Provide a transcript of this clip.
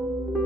Thank you.